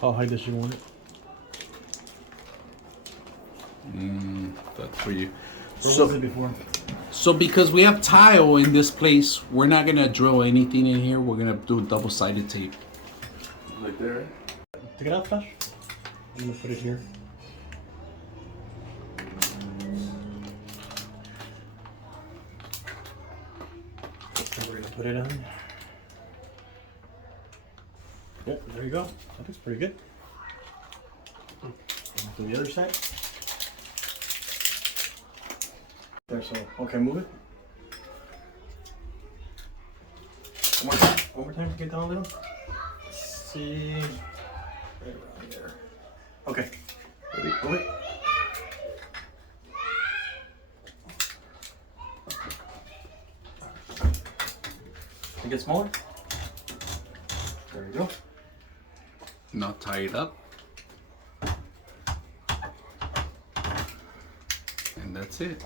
How high does she want it? That's for you. Where was it before? So because we have tile in this place, we're not gonna drill anything in here. We're gonna do double-sided tape. Like there. Take it out, Flash. I'm gonna put it here. And we're gonna put it on. Yep, there you go. That looks pretty good. Do the other side. There, so okay, move it. One more time to get down a little. Let's see. Right around there. Okay. Ready? Move it. Can it get smaller? There you go. Now tie it up. And that's it.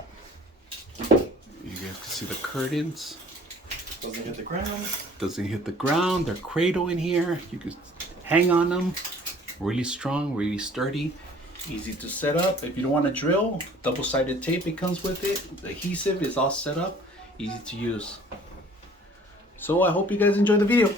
You guys can see the curtains. Doesn't hit the ground. Doesn't hit the ground. They're cradle in here. You can hang on them. Really strong, really sturdy. Easy to set up. If you don't want to drill, double-sided tape it comes with it. The adhesive is all set up. Easy to use. So I hope you guys enjoyed the video.